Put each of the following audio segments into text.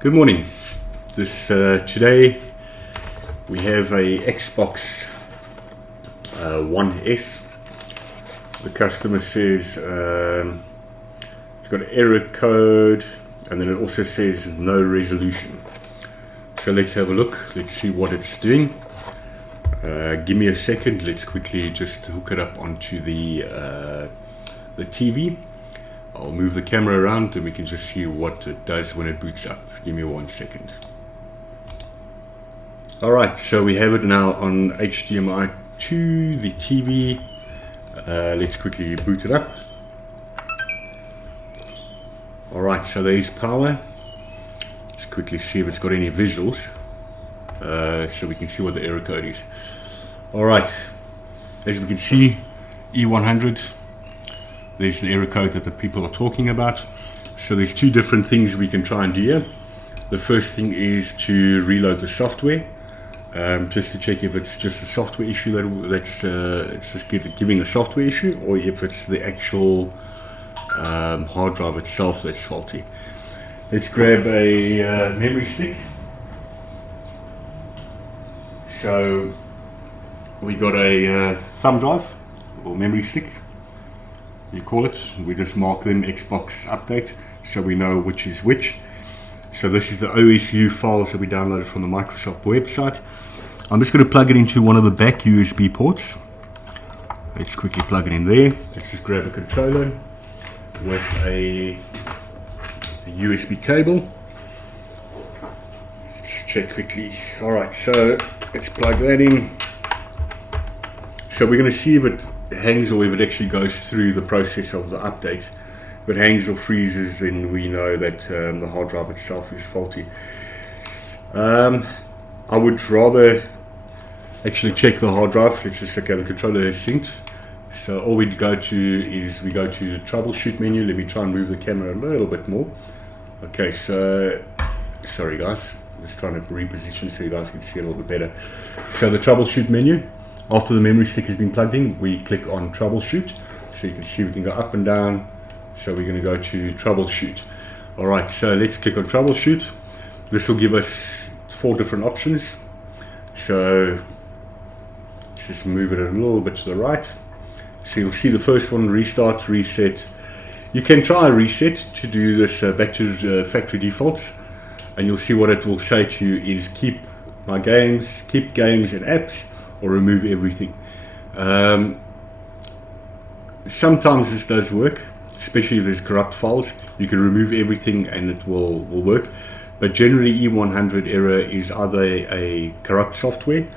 Good morning. Today we have a Xbox One S. The customer says it's got an error code, and then it also says no resolution. So let's have a look. Let's see what it's doing. Give me a second. Let's quickly just hook it up onto the TV. I'll move the camera around and we can just see what it does when it boots up. Give me 1 second. Alright, so we have it now on HDMI to the TV. Let's quickly boot it up. Alright, so there's power. Let's quickly see if it's got any visuals, so we can see what the error code is. Alright, as we can see, E100. There's the error code that the people are talking about. So there's two different things we can try and do here. The first thing is to reload the software, just to check if it's just a software issue it's just giving a software issue, or if it's the actual hard drive itself that's faulty. Let's grab a memory stick. So we got a thumb drive or memory stick, you call it. We just mark them Xbox update so we know which is which. So this is the OSU files that we downloaded from the Microsoft website. I'm just going to plug it into one of the back USB ports. Let's quickly plug it in there. Let's just grab a controller with a USB cable. Let's check quickly. Alright, so let's plug that in. So we're going to see if it hangs or if it actually goes through the process of the update. If it hangs or freezes, then we know that the hard drive itself is faulty. I would rather actually check the hard drive. Let's just check out the controller is synced. So all we go to is we go to the Troubleshoot menu. Let me try and move the camera a little bit more. Okay, so sorry guys, I'm just trying to reposition so you guys can see it a little bit better. So the Troubleshoot menu. After the memory stick has been plugged in, we click on Troubleshoot. So you can see we can go up and down. So we're going to go to Troubleshoot. Alright, so let's click on Troubleshoot. This will give us 4 different options. So let's just move it a little bit to the right. So you'll see the first one, restart, reset. You can try a reset to do this back to factory defaults. And you'll see what it will say to you is keep games and apps, or remove everything. Sometimes this does work, especially if there's corrupt files. You can remove everything and it will work. But generally E100 error is either a corrupt software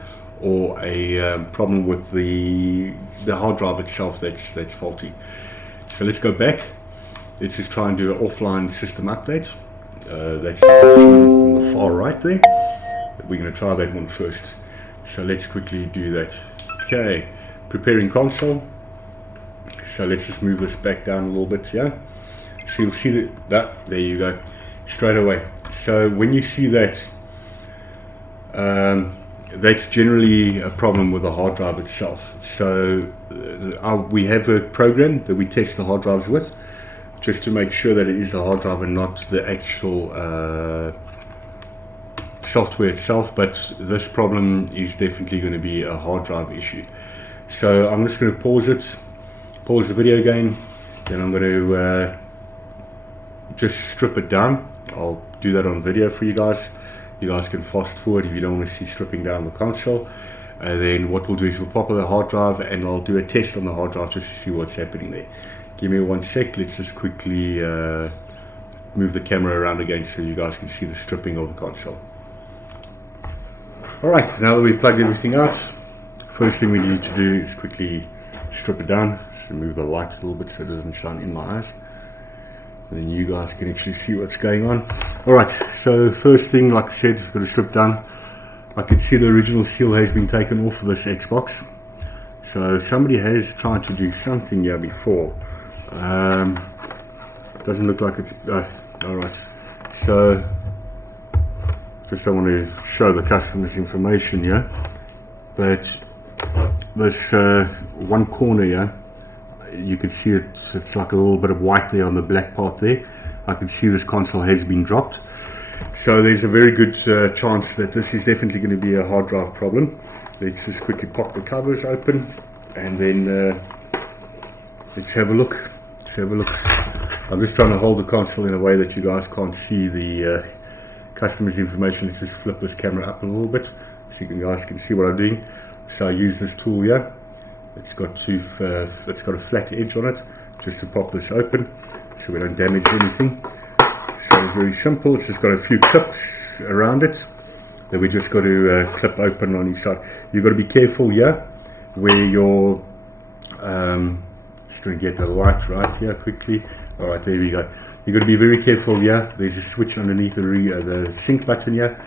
or a problem with the hard drive itself that's faulty. So let's go back. Let's just try and do an offline system update. That's the option on the far right there. We're going to try that one first. So let's quickly do that. Okay, preparing console. So let's just move this back down a little bit here. So you'll see that there you go, straight away. So when you see that, that's generally a problem with the hard drive itself. So we have a program that we test the hard drives with, just to make sure that it is the hard drive and not the actual software itself. But this problem is definitely going to be a hard drive issue. So I'm just going to pause the video game, then I'm going to just strip it down. I'll do that on video for you guys. You guys can fast forward if you don't want to see stripping down the console. And then what we'll do is we'll pop the hard drive and I'll do a test on the hard drive just to see what's happening there. Give me 1 sec. Let's just quickly move the camera around again so you guys can see the stripping of the console. Alright, now that we've plugged everything out, first thing we need to do is quickly strip it down. So move the light a little bit so it doesn't shine in my eyes. And then you guys can actually see what's going on. Alright, so first thing, like I said, we've got to strip down. I can see the original seal has been taken off of this Xbox. So somebody has tried to do something here before. Doesn't look like it's... alright, so just don't want to show the customer's information here, but this one corner here, you can see it's like a little bit of white there on the black part there. I can see this console has been dropped. So there's a very good chance that this is definitely going to be a hard drive problem. Let's just quickly pop the covers open, and then let's have a look. I'm just trying to hold the console in a way that you guys can't see the customer's information. Let's just flip this camera up a little bit so you guys can see what I'm doing. So I use this tool here. It's got a flat edge on it, just to pop this open so we don't damage anything. So it's very simple. It's just got a few clips around it that we just got to clip open on each side. You've got to be careful here where your just going to get the light right here quickly. All right, there we go. You've got to be very careful here. There's a switch underneath the sync button here.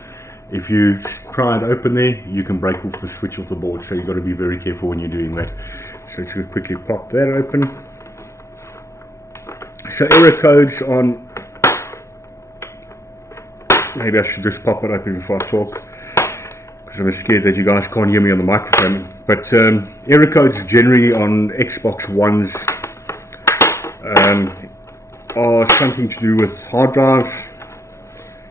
If you pry it open there, you can break off the switch off the board. So you've got to be very careful when you're doing that. So let's quickly pop that open. So error codes on, maybe I should just pop it open before I talk, because I'm scared that you guys can't hear me on the microphone. But error codes generally on Xbox Ones are something to do with hard drive.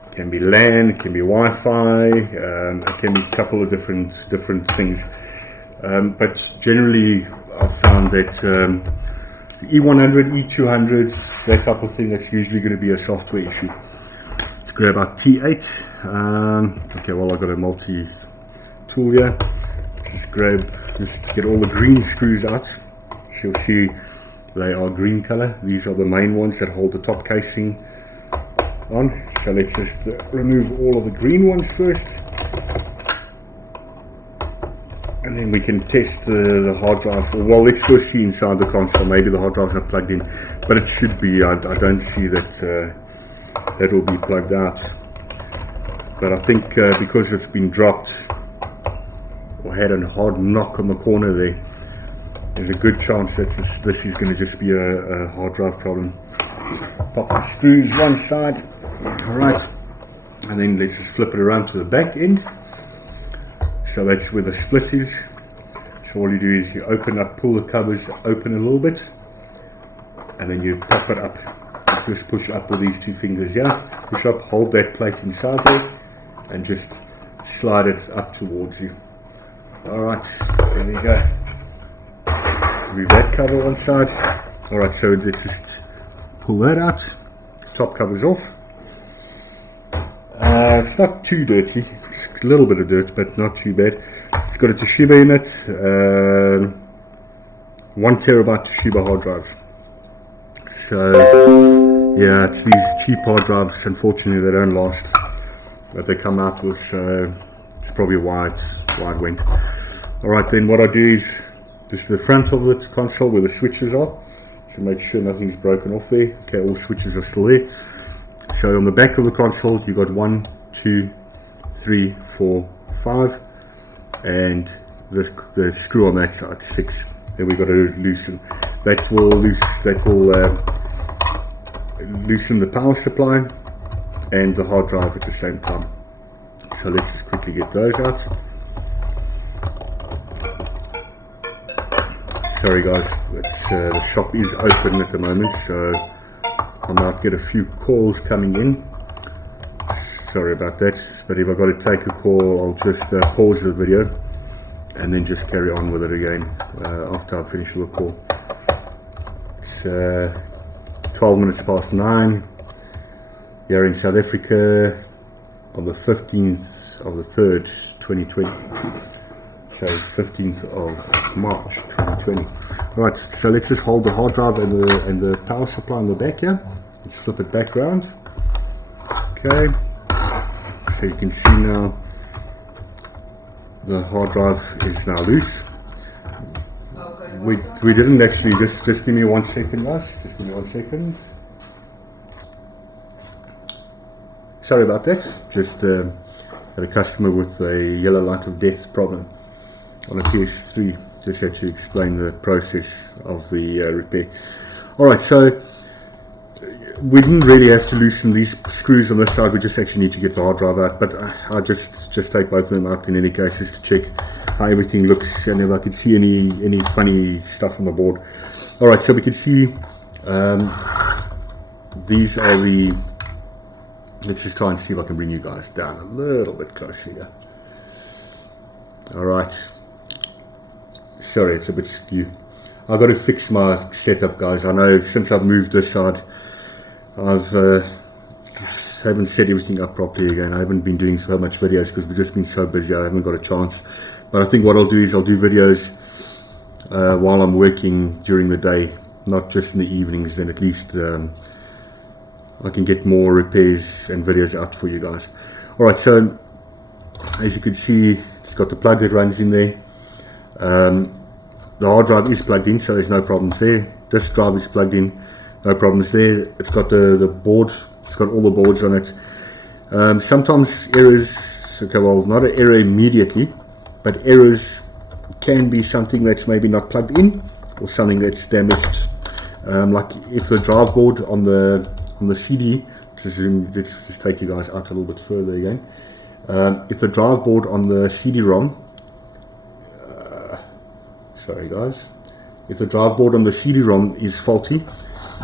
It can be LAN, it can be Wi-Fi, it can be a couple of different things. But generally I found that E100, E200, that type of thing, that's usually going to be a software issue. Let's grab our T8. Okay, well, I've got a multi-tool here. Just get all the green screws out. So you'll see they are green color. These are the main ones that hold the top casing on. So let's just remove all of the green ones first. And then we can test the hard drive. Well, let's first see inside the console. Maybe the hard drive's not plugged in, but it should be. I don't see that that will be plugged out. But I think because it's been dropped or had a hard knock on the corner there, there's a good chance that this is going to just be a hard drive problem. Pop the screws one side. All right, and then let's just flip it around to the back end. So that's where the split is. So all you do is you open up, pull the covers open a little bit, and then you pop it up. Just push up with these two fingers here. Push up, hold that plate inside there, and just slide it up towards you. Alright, there we go. So move that cover one side. Alright, so let's just pull that out. Top cover's off. It's not too dirty, it's a little bit of dirt, but not too bad. It's got a Toshiba in it, 1 terabyte Toshiba hard drive. So yeah, it's these cheap hard drives, unfortunately they don't last, that they come out with, so it's probably why it went. Alright, then what I do is, this is the front of the console where the switches are, so make sure nothing's broken off there. Okay, all switches are still there. So on the back of the console you got 1, 2, 3, 4, 5, and the screw on that side 6. Then we've got to loosen. That will loosen the power supply and the hard drive at the same time. So let's just quickly get those out. Sorry guys, the shop is open at the moment, so I might get a few calls coming in. Sorry about that, but if I've got to take a call, I'll just pause the video and then just carry on with it again after I finish the call. It's 12 minutes past 9 here in South Africa on the 15th of the 3rd 2020. So 15th of March 2020. Right, so let's just hold the hard drive and the power supply on the back here. Let's flip it back around. Okay, so you can see now the hard drive is now loose. We didn't actually, just give me 1 second guys, just give me 1 second. Sorry about that, just had a customer with a yellow light of death problem on a PS3. Just had to explain the process of the repair. Alright, so we didn't really have to loosen these screws on this side, we just actually need to get the hard drive out, but I just take both of them out in any case just to check how everything looks and if I could see any funny stuff on the board. Alright, so we can see these are the Let's just try and see if I can bring you guys down a little bit closer here. Alright. Sorry, it's a bit skew. I've got to fix my setup, guys. I know since I've moved this side, I've haven't set everything up properly again. I haven't been doing so much videos because we've just been so busy. I haven't got a chance. But I think what I'll do is I'll do videos while I'm working during the day, not just in the evenings. Then at least I can get more repairs and videos out for you guys. Alright, so as you can see, it's got the plug that runs in there. The hard drive is plugged in, so there's no problems there. This drive is plugged in, no problems there. It's got the board, it's got all the boards on it. Sometimes errors, okay, well, not an error immediately, but errors can be something that's maybe not plugged in or something that's damaged. Like if the drive board on the CD, let's just take you guys out a little bit further again. If the drive board on the CD-ROM, sorry guys, if the drive board on the CD-ROM is faulty,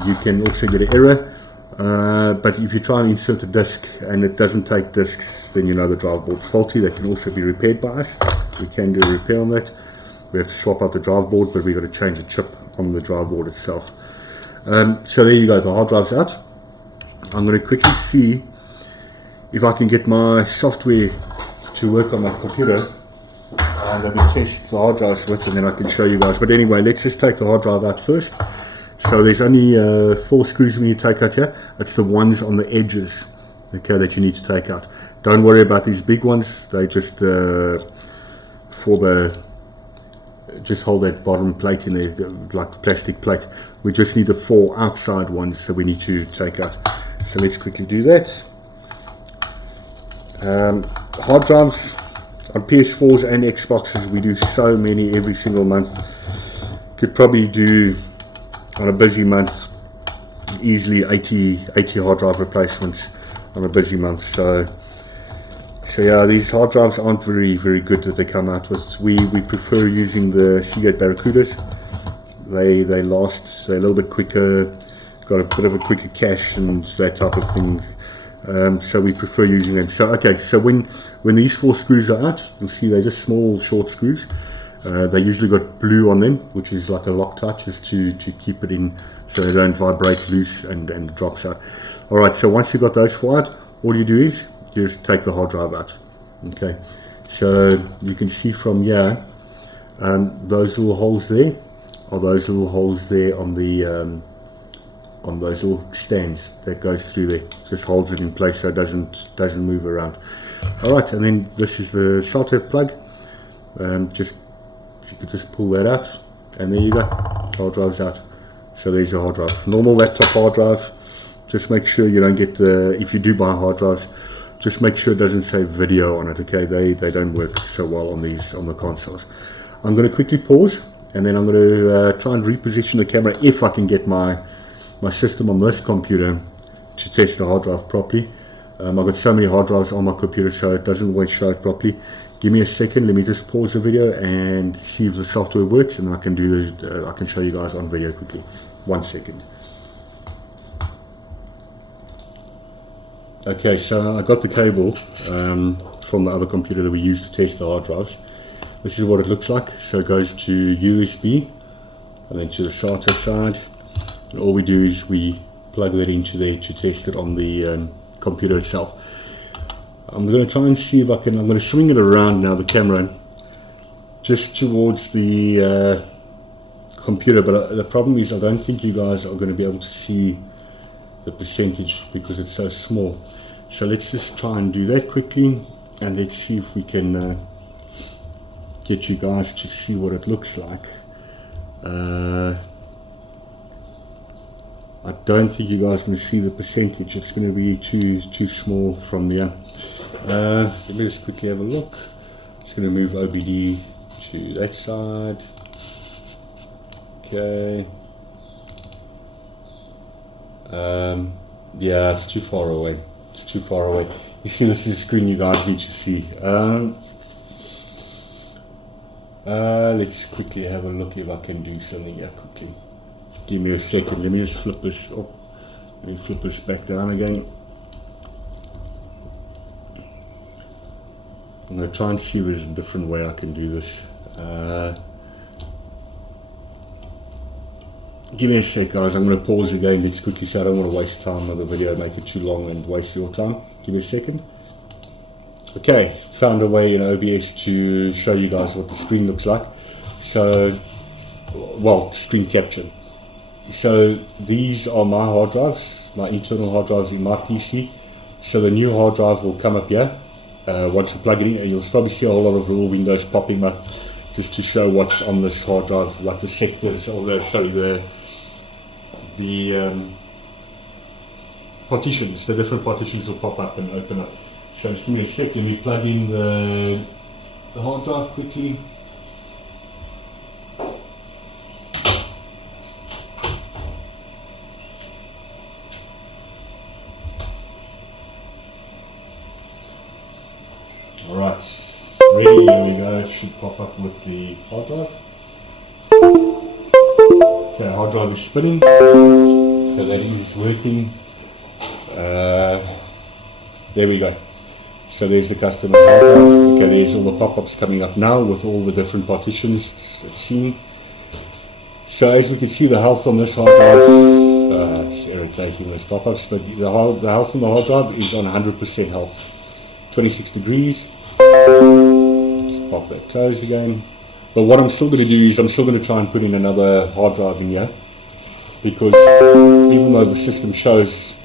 you can also get an error. But if you try and insert a disk and it doesn't take disks, then you know the drive board's faulty. That can also be repaired by us. We can do a repair on that. We have to swap out the drive board, but we've got to change the chip on the drive board itself. So there you go, the hard drive's out. I'm going to quickly see if I can get my software to work on my computer and let me test the hard drives with, and then I can show you guys. But anyway, let's just take the hard drive out first. So there's only 4 screws when you take out here. It's the ones on the edges, okay, that you need to take out. Don't worry about these big ones. They just just hold that bottom plate in there, like the plastic plate. We just need the 4 outside ones that we need to take out. So let's quickly do that. Hard drives on PS4s and Xboxes, we do so many every single month. Could probably do, on a busy month, easily 80 hard drive replacements on a busy month. So yeah, these hard drives aren't very good that they come out with. We prefer using the Seagate Barracudas. They last, they're a little bit quicker, got a bit of a quicker cache and that type of thing. So we prefer using them. So okay, so when these 4 screws are out, you'll see they're just small short screws. They usually got blue on them, which is like a Loctite, just to keep it in so they don't vibrate loose and it drops out. Alright, so once you've got those 4 out, all you do is just take the hard drive out. Okay, so you can see from here, those little holes there are those little holes there on the on those little stands that goes through there. Just holds it in place so it doesn't move around. Alright, and then this is the solder plug. You could just pull that out, and there you go, hard drive's out. So there's your hard drive, normal laptop hard drive. Just make sure you don't get the, if you do buy hard drives, just make sure it doesn't say video on it, okay? They don't work so well on the consoles. I'm going to quickly pause, and then I'm going to try and reposition the camera if I can get my system on this computer to test the hard drive properly. I've got so many hard drives on my computer, so it doesn't always show it properly. Give me a second, let me just pause the video and see if the software works, and then I can do I can show you guys on video quickly. 1 second. Okay, so I got the cable from the other computer that we used to test the hard drives. This is what it looks like. So it goes to USB and then to the SATA side. And all we do is we plug that into there to test it on the computer itself. I'm going to try and see if I can, I'm going to swing it around now, the camera, just towards the computer, but the problem is I don't think you guys are going to be able to see the percentage because it's so small. So let's just try and do that quickly, and let's see if we can get you guys to see what it looks like. I don't think you guys are going to see the percentage. It's going to be too small from there. Let me just quickly have a look. Just going to move OBD to that side. Okay. Yeah, it's too far away. It's too far away. You see, this is a screen you guys need to see. Let's quickly have a look if I can do something here quickly. Give me a second. Let me just flip this up. Let me flip this back down again. I'm going to try and see if there's a different way I can do this. Give me a sec, guys. I'm going to pause again just quickly so I don't want to waste time with the video, make it too long and waste your time. Give me a second. Okay, found a way in OBS to show you guys what the screen looks like. So, well, screen capture. So these are my hard drives, my internal hard drives in my PC. So the new hard drive will come up here once you plug it in, and you'll probably see a whole lot of little windows popping up just to show what's on this hard drive, like the sectors, or the partitions. The different partitions will pop up and open up. So just give me a sec, let me plug in the hard drive quickly. Alright, ready, here we go, it should pop up with the hard drive. Okay, hard drive is spinning, so that is working. There we go. So there's the customer's hard drive. Okay, there's all the pop-ups coming up now with all the different partitions it's seen. So as we can see, the health on this hard drive, it's irritating those pop-ups, but the health on the hard drive is on 100% health. 26 degrees. Just pop that closed again. But what I'm still going to do is I'm still going to try and put in another hard drive in here, because even though the system shows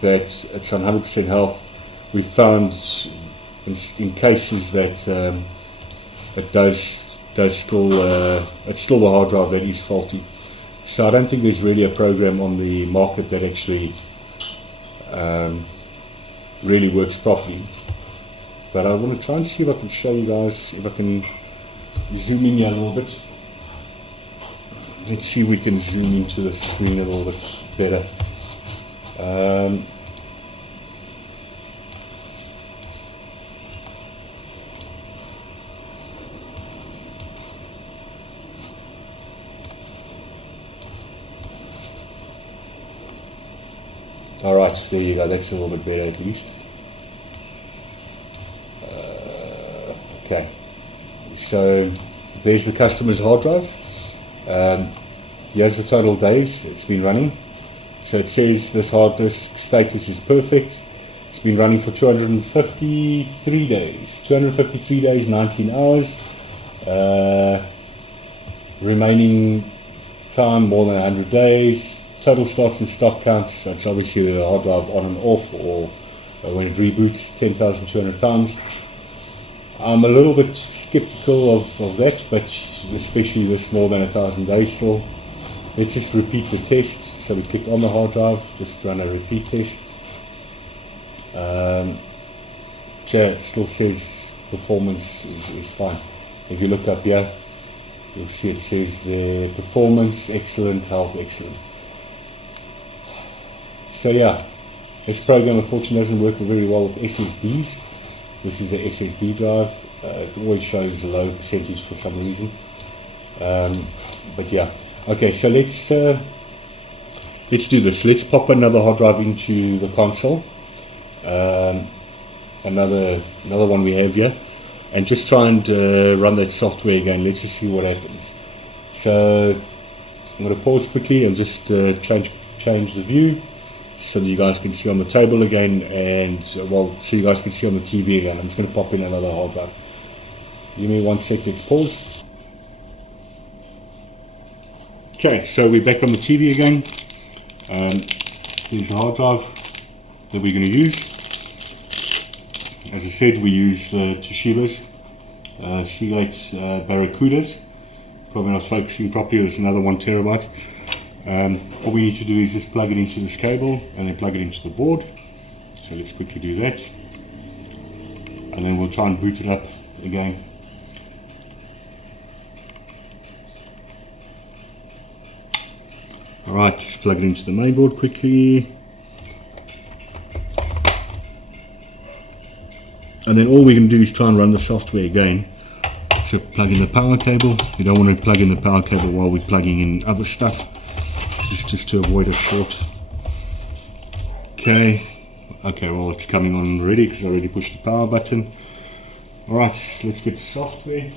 that it's on 100% health, we found in cases that it does still it's still the hard drive that is faulty. So I don't think there's really a program on the market that actually really works properly. But I want to try and see if I can show you guys, if I can zoom in here a little bit. Let's see if we can zoom into the screen a little bit better. Alright, there you go, that's a little bit better at least. Okay, so there's the customer's hard drive. Here's the total days it's been running. So it says this hard disk status is perfect. It's been running for 253 days. 253 days, 19 hours. Remaining time more than 100 days. Total starts and stop counts. That's obviously the hard drive on and off, or when it reboots 10,200 times. I'm a little bit skeptical of that, but especially this more than 1,000 days still. Let's just repeat the test. So we click on the hard drive, just run a repeat test. So it still says performance is fine. If you look up here, you'll see it says the performance excellent, health excellent. So yeah, this program unfortunately doesn't work very well with SSDs. This is a SSD drive. It always shows a low percentage for some reason. But yeah, okay. So let's do this. Let's pop another hard drive into the console. Another one we have here, and just try and run that software again. Let's just see what happens. So I'm going to pause quickly and just change the view, so that you guys can see on the table again, and well, so you guys can see on the TV again. I'm just going to pop in another hard drive. Give me 1 sec, let's pause. Okay, so we're back on the TV again. Here's the hard drive that we're going to use. As I said, we use Toshiba's Seagate Barracudas. Probably not focusing properly. There's another 1 terabyte. All we need to do is just plug it into this cable and then plug it into the board. So let's quickly do that, and then we'll try and boot it up again. Alright, just plug it into the main board quickly, and then all we can do is try and run the software again. So plug in the power cable. You don't want to plug in the power cable while we're plugging in other stuff, just to avoid a short. Okay, well, it's coming on already because I already pushed the power button. Alright, let's get the software.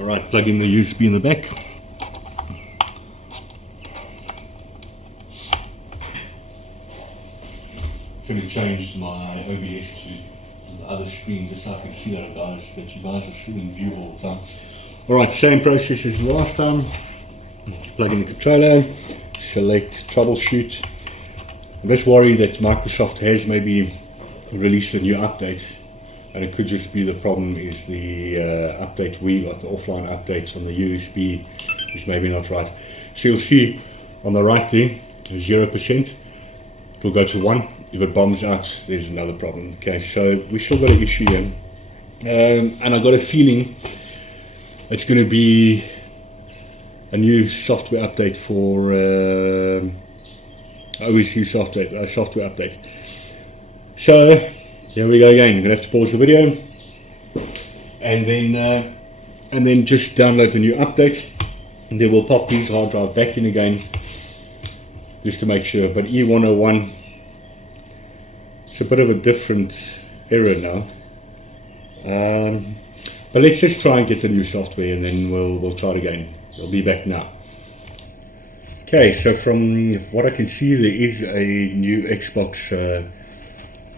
Alright, plug in the USB in the back. I'm going to change my OBS to the other screen just so I can see that you guys are still in view all the time. Alright, same process as last time. Plug in the controller, select Troubleshoot. I'm just worried that Microsoft has maybe released a new update, and it could just be the problem is the update we got, the offline update on the USB is maybe not right. So you'll see on the right there, 0%. It will go to 1. If it bombs out, there's another problem. Okay, so we still got an issue here, and I got a feeling it's going to be a new software update for OSU software update. So here we go again. I'm going to have to pause the video and then just download the new update, and then we'll pop these hard drive back in again just to make sure. But E101, it's a bit of a different error now, but let's just try and get the new software, and then we'll try it again. We'll be back now. Okay, so from what I can see, there is a new Xbox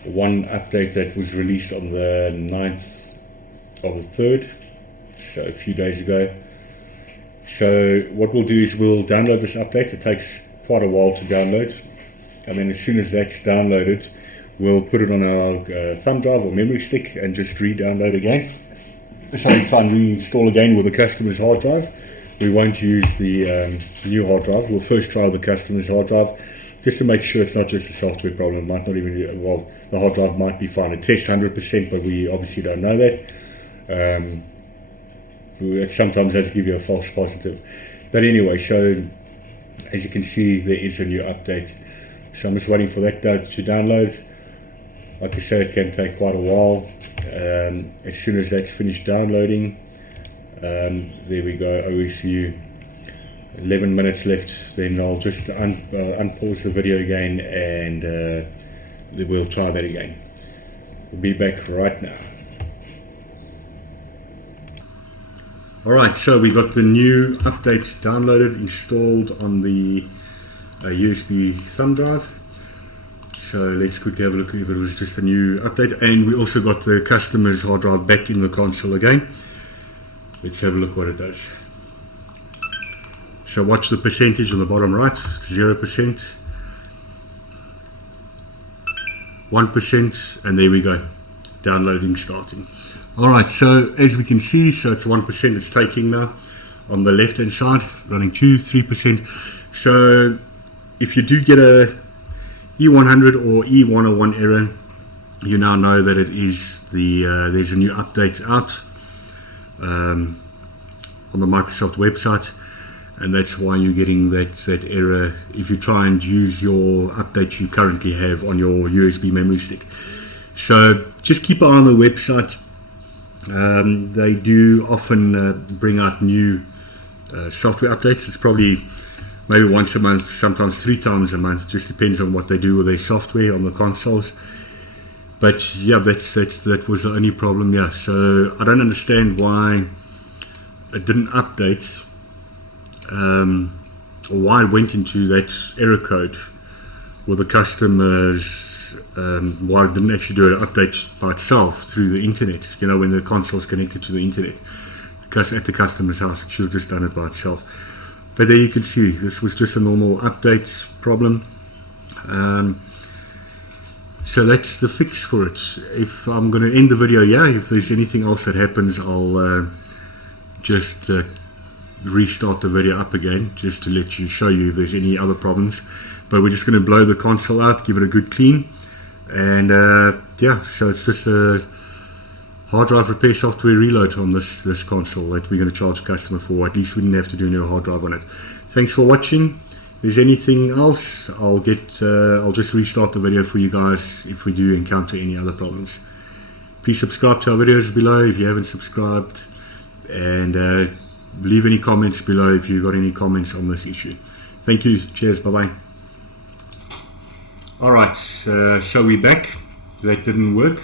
One update that was released on the 9th of the 3rd, so a few days ago. So what we'll do is we'll download this update. It takes quite a while to download, and then as soon as that's downloaded, we'll put it on our thumb drive or memory stick and just re-download again. So we try and reinstall again with the customer's hard drive. We won't use the new hard drive. We'll first try the customer's hard drive just to make sure it's not just a software problem. It might not even, well, the hard drive might be fine. It tests 100%, but we obviously don't know that. It sometimes does give you a false positive. But anyway, so as you can see, there is a new update. So I'm just waiting for that to download. Like I said, it can take quite a while. As soon as that's finished downloading, there we go, OSU, 11 minutes left. Then I'll just unpause the video again, and we'll try that again. We'll be back right now. Alright, so we got the new update downloaded, installed on the USB thumb drive. So let's quickly have a look if it was just a new update. And we also got the customer's hard drive back in the console again. Let's have a look what it does. So watch the percentage on the bottom right, 0%, 1%, and there we go, downloading starting. Alright, so as we can see, so it's 1% it's taking now on the left hand side, running 2-3%. So if you do get a E100 or E101 error, you now know that it is there's a new update out on the Microsoft website, and that's why you're getting that error if you try and use your update you currently have on your USB memory stick. So just keep an eye on the website. They do often bring out new software updates. It's probably maybe once a month, sometimes 3 times a month. Just depends on what they do with their software on the consoles. But yeah, that was the only problem. Yeah, so I don't understand why it didn't update, or why it went into that error code with the customers. Why it didn't actually do an update by itself through the internet, you know, when the console's connected to the internet, because at the customer's house it should have just done it by itself. But there you can see this was just a normal update problem. So that's the fix for it. If I'm going to end the video here, if there's anything else that happens, I'll just restart the video up again just to show you if there's any other problems. But we're just going to blow the console out, give it a good clean, and yeah, so it's just a hard drive repair software reload on this console that we're going to charge the customer for. At least we didn't have to do a new hard drive on it. Thanks for watching. If there's anything else, I'll just restart the video for you guys if we do encounter any other problems. Please subscribe to our videos below if you haven't subscribed, and leave any comments below if you've got any comments on this issue. Thank you. Cheers. Bye bye. Alright, so we're back. That didn't work.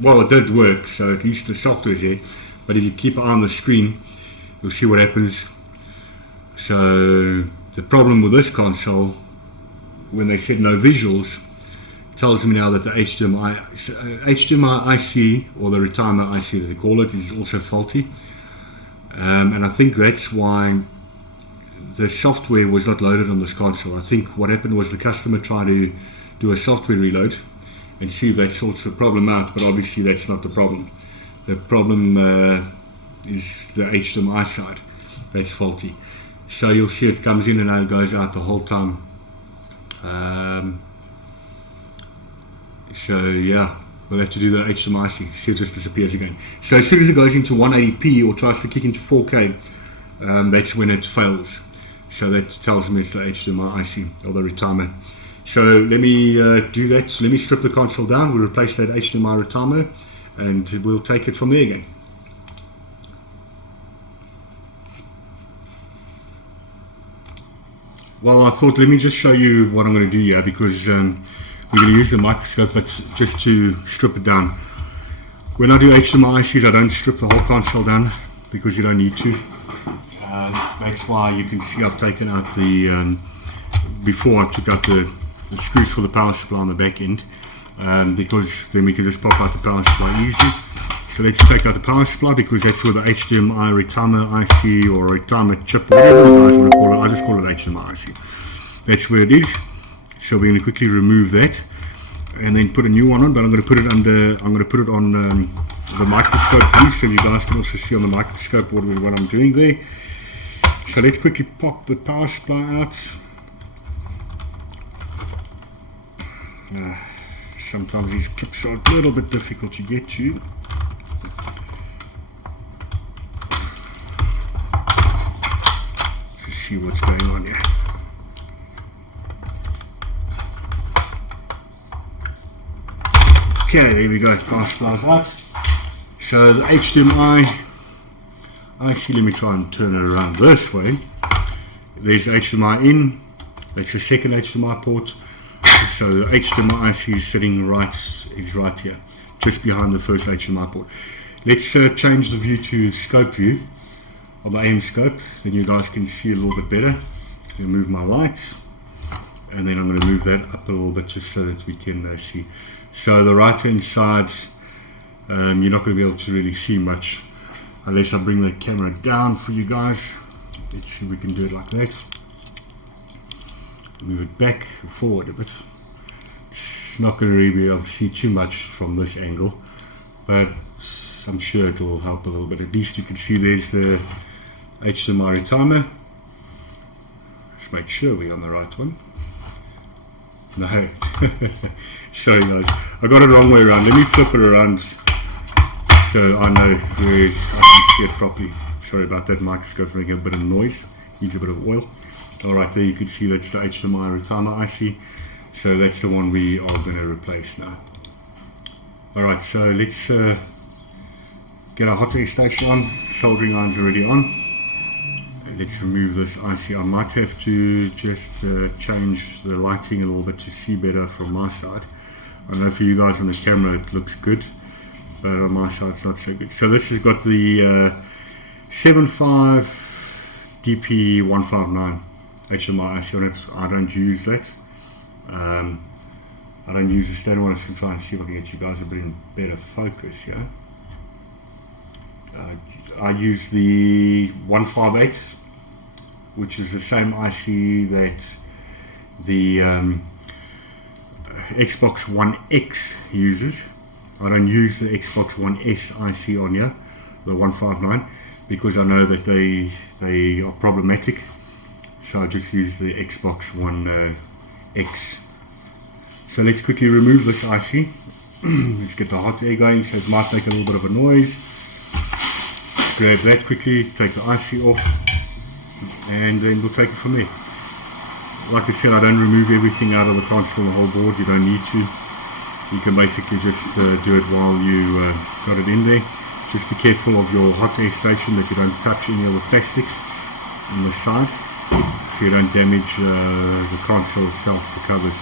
Well, it did work, so at least the software is there. But if you keep an eye on the screen, you'll see what happens. So the problem with this console, when they said no visuals, tells me now that the HDMI IC, or the retimer IC as they call it, is also faulty. And I think that's why the software was not loaded on this console. I think what happened was the customer tried to do a software reload and see if that sorts the problem out, but obviously that's not the problem. The problem is the HDMI side that's faulty. So you'll see it comes in and out, goes out the whole time. So yeah, we'll have to do the HDMI IC, see it just disappears again. So as soon as it goes into 180p or tries to kick into 4K, that's when it fails. So that tells me it's the HDMI IC or the retimer. So let me do that. So let me strip the console down. We'll replace that HDMI retimer and we'll take it from there again. Well, I thought let me just show you what I'm going to do here, because we're going to use the microscope, but just to strip it down. When I do HDMI ICs, I don't strip the whole console down because you don't need to. That's why you can see I've taken out the, before I took out the screws for the power supply on the back end, because then we can just pop out the power supply easily. So let's take out the power supply, because that's where the HDMI retimer IC or retimer chip, whatever you guys want to call it, I just call it HDMI IC. That's where it is. So we're going to quickly remove that and then put a new one on, but I'm going to put it under, I'm going to put it on the microscope view, so you guys can also see on the microscope what I'm doing there. So let's quickly pop the power supply out. Sometimes these clips are a little bit difficult to get to. Let's see what's going on here. Okay, there we go, power supply's out. So the HDMI IC, let me try and turn it around this way. There's the HDMI in, that's the second HDMI port. So the HDMI IC is sitting right here, just behind the first HDMI port. Let's change the view to scope view of the AM scope, then you guys can see a little bit better. I'm going to move my light, and then I'm going to move that up a little bit just so that we can see. So the right hand side, you're not going to be able to really see much unless I bring the camera down for you guys. Let's see if we can do it like that. Move it back or forward a bit. It's not going to really be able to see too much from this angle, but I'm sure it will help a little bit. At least you can see there's the HDMI retimer. Let's make sure we're on the right one. No, sorry guys, I got it the wrong way around. Let me flip it around so I know where I can see it properly. Sorry about that, microscope's making a bit of noise, needs a bit of oil. Alright, there you can see that's the HDMI retimer IC, so that's the one we are going to replace now. Alright, so let's get our hot air station on. Soldering iron's already on. Let's remove this IC. I might have to just change the lighting a little bit to see better from my side. I know for you guys on the camera it looks good, but on my side it's not so good. So this has got the 75 DP159 HDMI IC on it. I don't use that. I don't use the standard one. I'm just going to try and see if I can get you guys a bit in better focus here. I use the 158, which is the same IC that the Xbox One X uses. I don't use the Xbox One S IC on here, the 159, because I know that they are problematic. So I just use the Xbox One X. So let's quickly remove this IC. Let's get the hot air going, so it might make a little bit of a noise. Grab that quickly, take the IC off, and then we'll take it from there. Like I said, I don't remove everything out of the console, the whole board. You don't need to. You can basically just do it while you got it in there. Just be careful of your hot air station that you don't touch any of the plastics on the side. so you don't damage the console itself, the covers.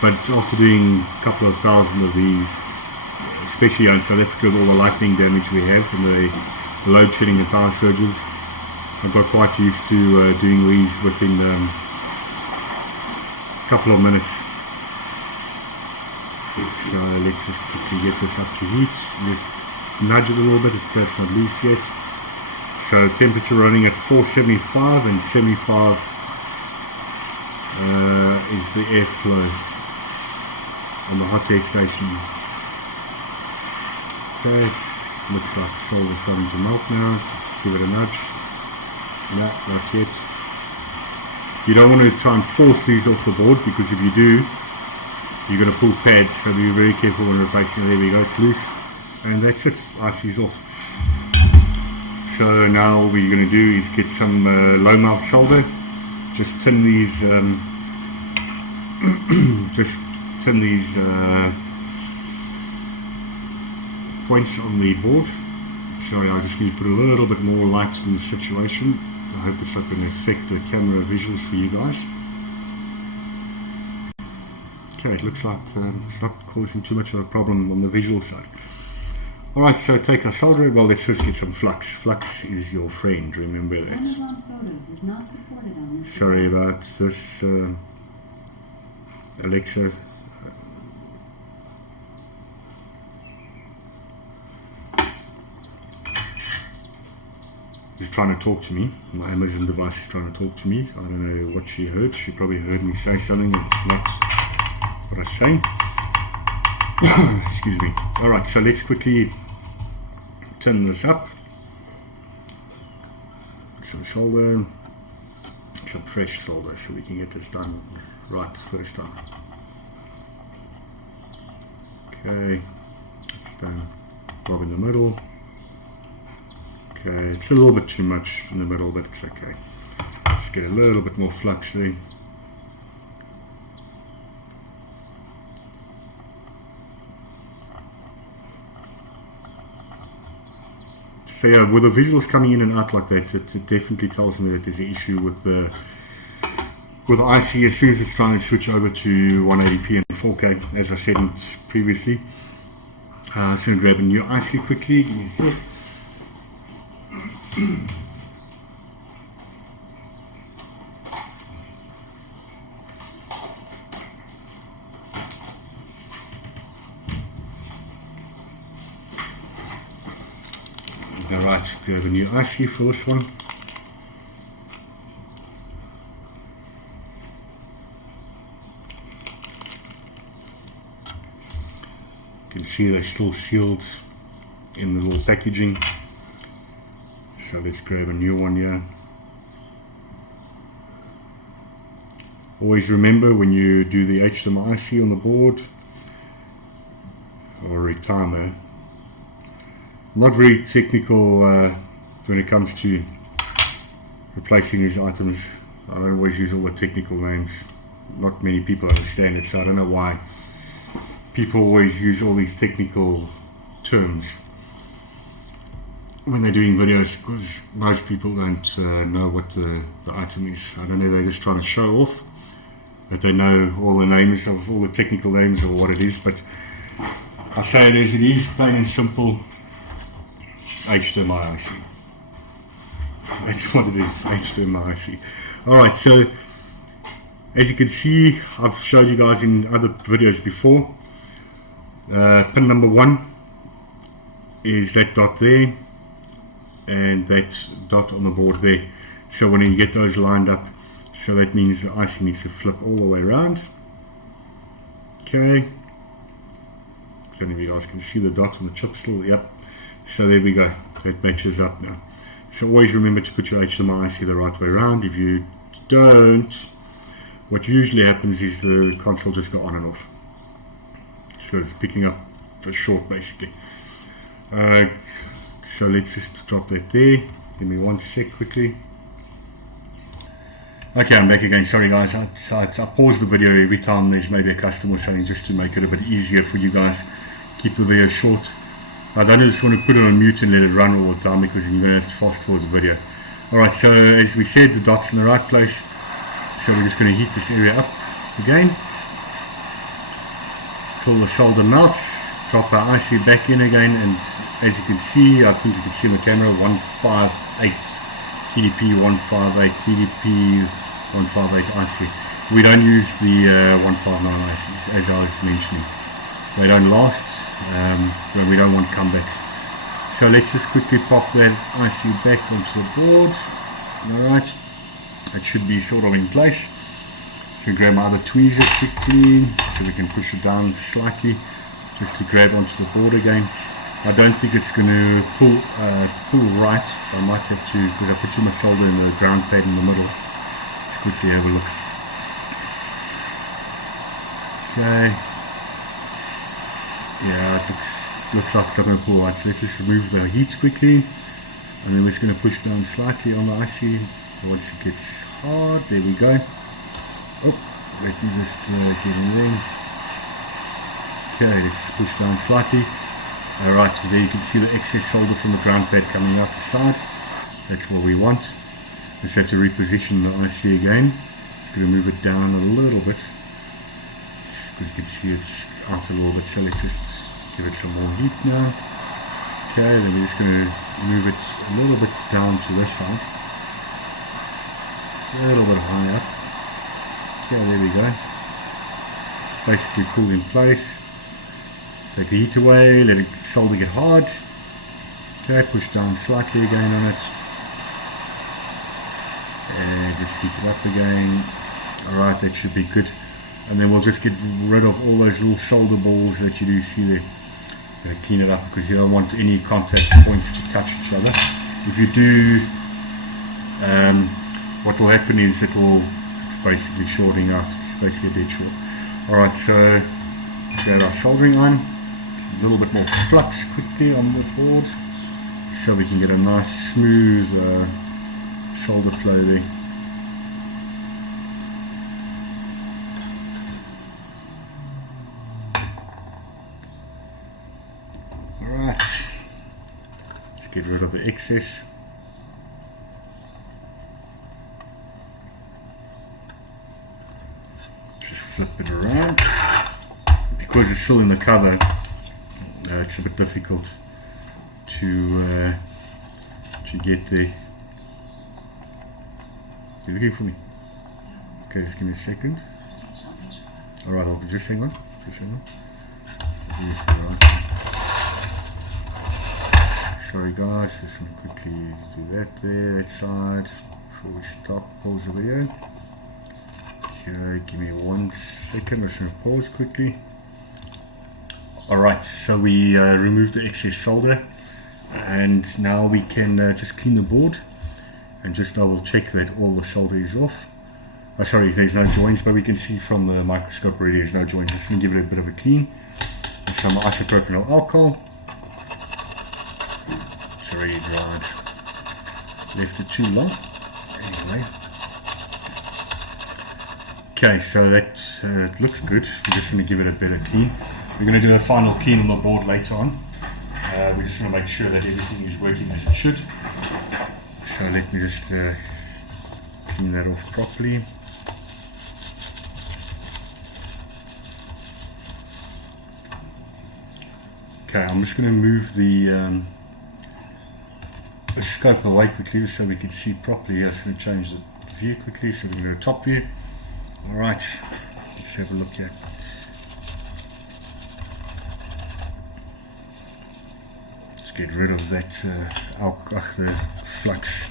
But after doing a couple of thousand of these, especially in South Africa with all the lightning damage we have and the load shedding and power surges, I've got quite used to doing these within a couple of minutes. So let's just quickly get this up to heat. Just nudge it a little bit if that's not loose yet. So temperature running at 475 and 75 is the airflow on the hot air station. Okay, it looks like the solder is starting to melt now. Let's give it a nudge. No, not yet. You don't want to try and force these off the board, because if you do, you're going to pull pads, so be very careful when replacing. There we go, it's loose. And that's it, IC's off. So now all we're going to do is get some low melt solder. Just tin these points on the board. Sorry, I just need to put a little bit more light in the situation. I hope it's not going to affect the camera visuals for you guys. Okay, it looks like it's not causing too much of a problem on the visual side. Alright, so take our solder. Well, let's first get some flux. Flux is your friend, remember that. Amazon Photos is not supported on this Sorry device. about this, Alexa. She's trying to talk to me. My Amazon device is trying to talk to me. I don't know what she heard. She probably heard me say something that's not what I'm saying. Excuse me. Alright, so let's quickly turn this up. Some solder, some fresh solder, so we can get this done right first time. Okay, it's done. Blob in the middle. Okay, it's a little bit too much in the middle, but it's okay. Let's get a little bit more flux there. So yeah, with the visuals coming in and out like that, it definitely tells me that there's an issue with the IC as soon as it's trying to switch over to 180p and 4K, as I said previously. So I'm going to grab a new IC quickly. Give me a sec. Alright, grab a new IC for this one. You can see they're still sealed in the little packaging. So let's grab a new one here. Always remember when you do the HDMI IC on the board or retimer, I'm not very technical when it comes to replacing these items. I don't always use all the technical names. Not many people understand it, so I don't know why people always use all these technical terms when they're doing videos, because most people don't know what the item is. I don't know, they're just trying to show off that they know all the names of all the technical names or what it is, but I say it as it is, plain and simple. HDMI IC. That's what it is, HDMI IC. Alright, so as you can see, I've showed you guys in other videos before. Pin number 1 is that dot there, and that dot on the board there. So when you get those lined up, so that means the IC needs to flip all the way around. Okay. I don't know if you guys can see the dot on the chip still. Yep. So there we go. That matches up now. So always remember to put your HDMI IC the right way around. If you don't, what usually happens is the console just go on and off. So it's picking up a short basically. So let's just drop that there. Give me one sec quickly. Okay, I'm back again. Sorry guys, I pause the video every time there's maybe a customer or something, just to make it a bit easier for you guys. Keep the video short. I don't just want to put it on mute and let it run all the time, because you're going to have to fast forward the video. Alright, so as we said, the dot's in the right place. So we're just going to heat this area up again till the solder melts. Drop our IC back in again, and as you can see, I think you can see on the camera, 158 TDP 158 TDP 158 IC. We don't use the 159 ICs, as I was mentioning. They don't last, when we don't want comebacks. So let's just quickly pop that IC back onto the board. Alright, it should be sort of in place. So grab my other tweezers quickly, so we can push it down slightly, just to grab onto the board again. I don't think it's going to pull right. I might have to, because I put too much solder in the ground pad in the middle. Let's quickly have a look. Okay. Yeah, it looks like it's not going to pull right. So let's just remove the heat quickly, and then we're just going to push down slightly on the IC. Once it gets hard, there we go. Oh, let me just get in there. Okay, let's just push down slightly. Alright, so there you can see the excess solder from the ground pad coming out the side. That's what we want. Just have to reposition the IC again. Just going to move it down a little bit, because you can see it's out a little bit. So let's just give it some more heat now. Okay, then we're just going to move it a little bit down to this side. It's a little bit high up. Okay, there we go. It's basically pulled in place. Take the heat away, let it solder get hard. Okay, push down slightly again on it. And just heat it up again. Alright, that should be good. And then we'll just get rid of all those little solder balls that you do see there. Going to clean it up, because you don't want any contact points to touch each other. If you do, what will happen is it's basically shorting out. It's basically a dead short. Alright, so grab our soldering iron. A little bit more flux quickly on the board, so we can get a nice smooth solder flow there. Alright, let's get rid of the excess. Just flip it around. Because it's still in the cover, it's a bit difficult to get there. You looking for me? Okay, just give me a second. Alright, I'll just hang on. Just hang on. Sorry guys, just want to quickly do that there, that side, before we stop, pause the video. Okay, give me 1 second, I'm just going to pause quickly. Alright, so we removed the excess solder, and now we can just clean the board and just double check that all the solder is off. Sorry, there's no joints, but we can see from the microscope already there's no joints. Just going to give it a bit of a clean with some isopropanol alcohol. It's already dried. Left it too long. Anyway. Okay, so that it looks good. We're just going to give it a better clean. We're going to do a final clean on the board later on. We just want to make sure that everything is working as it should. So let me just clean that off properly. Okay, I'm just going to move the scope away quickly so we can see properly. I'm just going to change the view quickly, so we're going to go to top view. Alright, let's have a look here. Get rid of that the flux.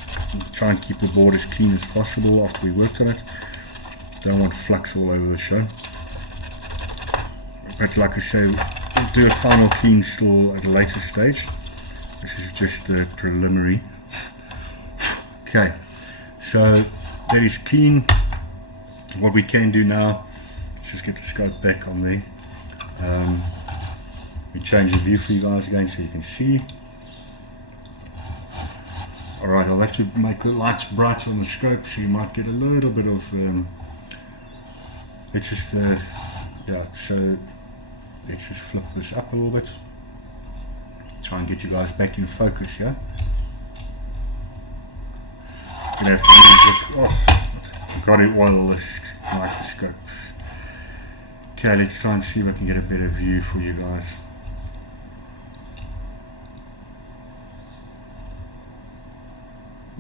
Try and keep the board as clean as possible after we worked on it. Don't want flux all over the show. But like I say, we'll do a final clean still at a later stage. This is just the preliminary. Okay, so that is clean. What we can do now is just get the scope back on there. We change the view for you guys again so you can see. Alright, I'll have to make the lights bright on the scope, so you might get a little bit of let's just yeah, so let's just flip this up a little bit, try and get you guys back in focus here. Gonna have to use this, got to oil this microscope. Okay, let's try and see if I can get a better view for you guys.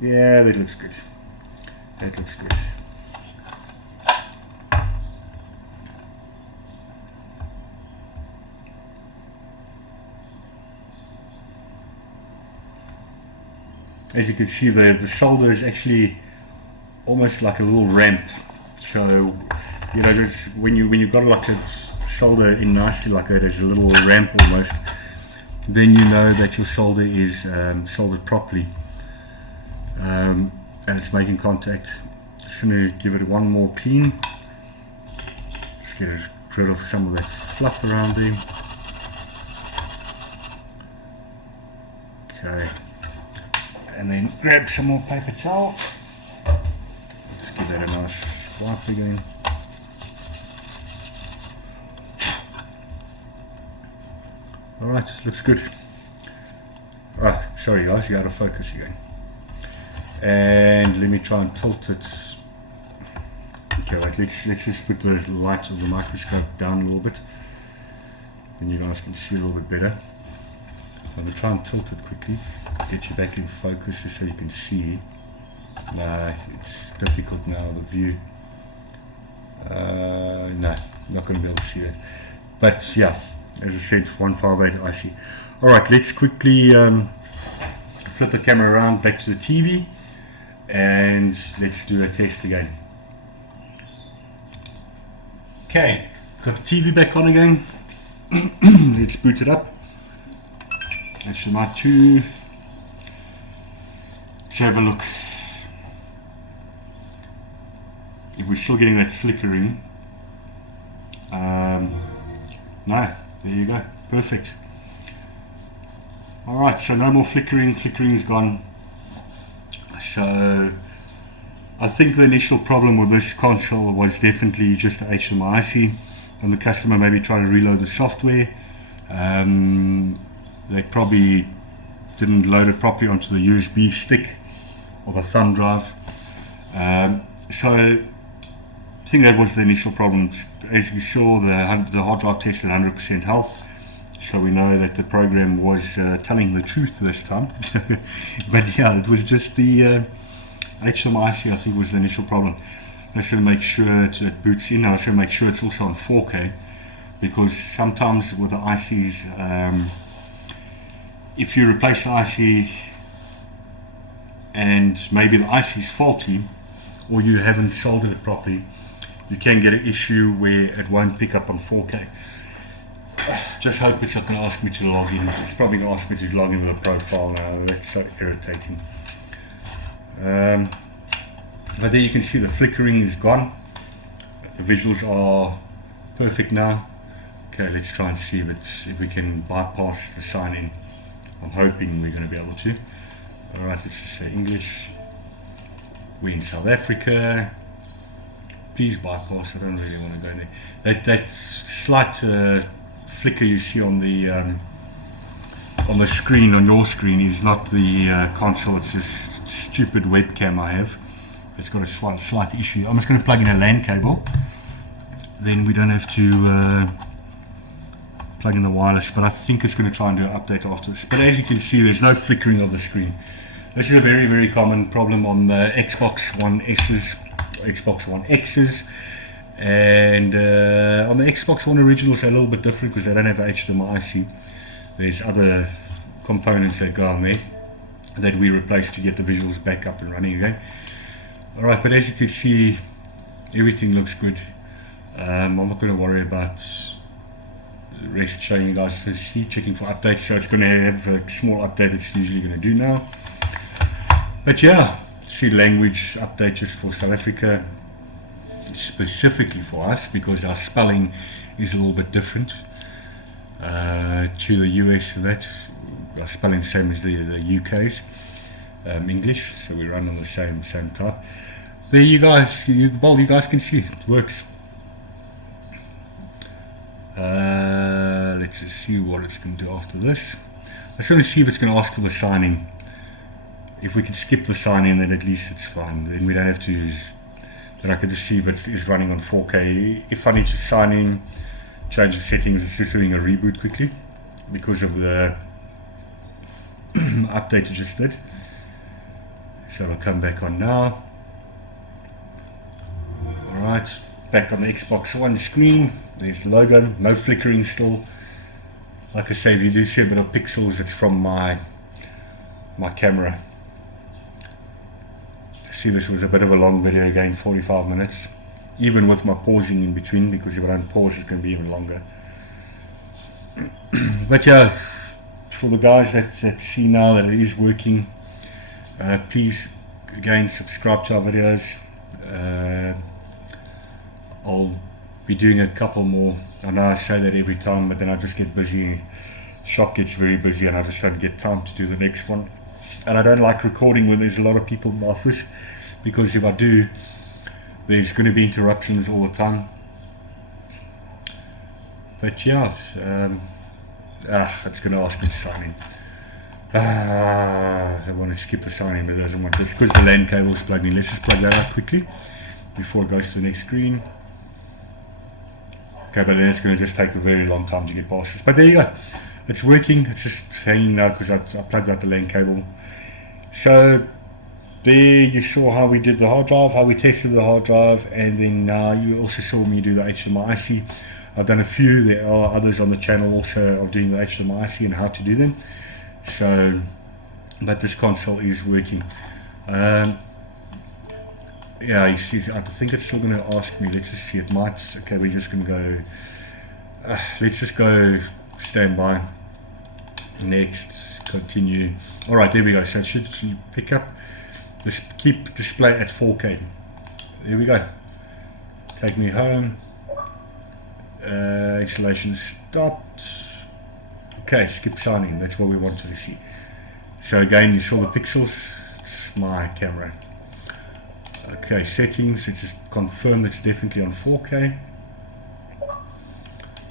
Yeah, that looks good. That looks good. As you can see, the solder is actually almost like a little ramp. So, you know, when you've got like a solder in nicely like that, as a little ramp almost, then you know that your solder is soldered properly, and it's making contact. Just going to give it one more clean. Just get rid of some of that fluff around there. Okay. And then grab some more paper towel. Let's give that a nice wipe again. Alright, looks good. Ah, sorry guys, you're out of focus again. And let me try and tilt it. Okay, right, let's just put the light of the microscope down a little bit. Then you guys can see a little bit better. I'm going to try and tilt it quickly, get you back in focus just so you can see. No, it's difficult now, the view. No, not going to be able to see it. But yeah, as I said, 158 IC. Alright, let's quickly flip the camera around back to the TV and let's do a test again. Okay, got the TV back on again. Let's boot it up. That's my 2. Let's have a look. If we're still getting that flickering. No, there you go, perfect. Alright, so no more flickering, flickering's gone. So I think the initial problem with this console was definitely just the HDMI IC, and the customer maybe trying to reload the software. They probably didn't load it properly onto the USB stick or the thumb drive. So I think that was the initial problem. As we saw, the hard drive tested 100% health, so we know that the program was telling the truth this time. But yeah, it was just the HDMI IC, I think, was the initial problem. I should make sure it boots in. I should make sure it's also on 4K, because sometimes with the ICs, if you replace the IC and maybe the IC is faulty or you haven't soldered it properly, you can get an issue where it won't pick up on 4K. Just hope it's not going to ask me to log in. It's probably going to ask me to log in with a profile now. That's so irritating. But there you can see the flickering is gone. The visuals are perfect now. Okay, let's try and see if we can bypass the sign in. I'm hoping we're going to be able to. Alright, let's just say English. We're in South Africa. Please bypass, I don't really want to go in there. That slight flicker you see on the screen, on your screen, is not the console. It's this stupid webcam I have. It's got a slight issue. I'm just going to plug in a LAN cable. Then we don't have to plug in the wireless, but I think it's going to try and do an update after this. But as you can see, there's no flickering of the screen. This is a very, very common problem on the Xbox One S's, Xbox One X's, and on the Xbox One Originals they're a little bit different because they don't have HDMI IC. There's other components that go on there that we replace to get the visuals back up and running again. Alright, but as you can see, everything looks good. I'm not going to worry about the rest, showing you guys to see, checking for updates. So it's going to have a small update it's usually going to do now. But yeah, see language update just for South Africa, specifically for us, because our spelling is a little bit different to the US. That our spelling is the same as the UK's English, so we run on the same type. There you guys, you guys can see it works. Let's just see what it's going to do after this. Let's only see if it's going to ask for the sign in. If we can skip the sign in, then at least it's fine. Then we don't have to. but I can just see if it is running on 4K. If I need to sign in, change the settings, it's just doing a reboot quickly because of the update I just did. So I'll come back on now. Alright, back on the Xbox One screen. There's the logo, no flickering still. Like I say, if you do see a bit of pixels, it's from my camera. See, this was a bit of a long video again, 45 minutes. Even with my pausing in between, because if I don't pause, it's going to be even longer. But yeah, for the guys that see now that it is working, please, again, subscribe to our videos. I'll be doing a couple more. I know I say that every time, but then I just get busy. Shop gets very busy and I just don't get time to do the next one. And I don't like recording when there's a lot of people in the office, because if I do, there's going to be interruptions all the time. But yeah, it's going to ask me to sign in. I want to skip the sign in, but it doesn't want to. It's because the LAN cable is plugged in. Let's just plug that out quickly before it goes to the next screen. Okay, but then it's going to just take a very long time to get past this. But there you go. It's working. It's just hanging now because I plugged out the LAN cable. So there you saw how we did the hard drive, how we tested the hard drive, and then you also saw me do the HDMI IC. I've done a few. There are others on the channel also of doing the HDMI IC and how to do them. So, but this console is working. Yeah, you see, I think it's still going to ask me. Let's just see. It might. Okay, we're just going to go. Let's just go standby. Next, continue. All right, there we go. So it should pick up. This keep display at 4K. There we go. Take me home. Installation stopped. Okay, skip signing. That's what we wanted to see. So again, you saw the pixels. It's my camera. Okay, settings. Let's just confirm it's definitely on 4K.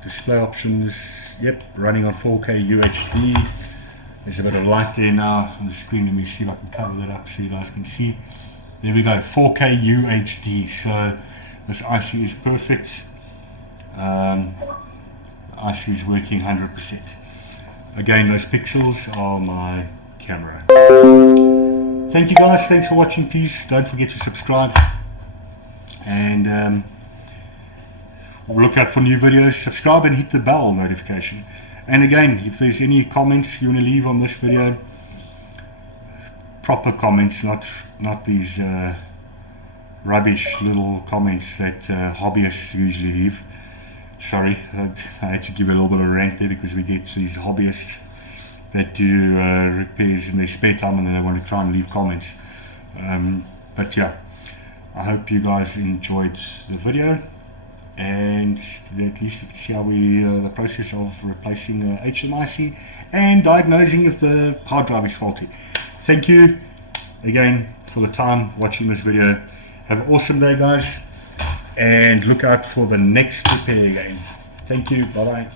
Display options. Yep, running on 4K UHD. There's a bit of light there now on the screen. Let me see if I can cover that up so you guys can see. There we go, 4K UHD. So this IC is perfect. IC is working 100%. Again, those pixels are my camera. Thank you guys, thanks for watching. Please don't forget to subscribe, and look out for new videos. Subscribe and hit the bell notification. And again, if there's any comments you want to leave on this video, proper comments, not these rubbish little comments that hobbyists usually leave. Sorry, I had to give a little bit of a rant there, because we get these hobbyists that do repairs in their spare time and then they want to try and leave comments. But yeah, I hope you guys enjoyed the video, and at least you can see how the process of replacing the HDMI and diagnosing if the hard drive is faulty. Thank you again for the time watching this video. Have an awesome day, guys, and look out for the next repair again. Thank you. Bye bye.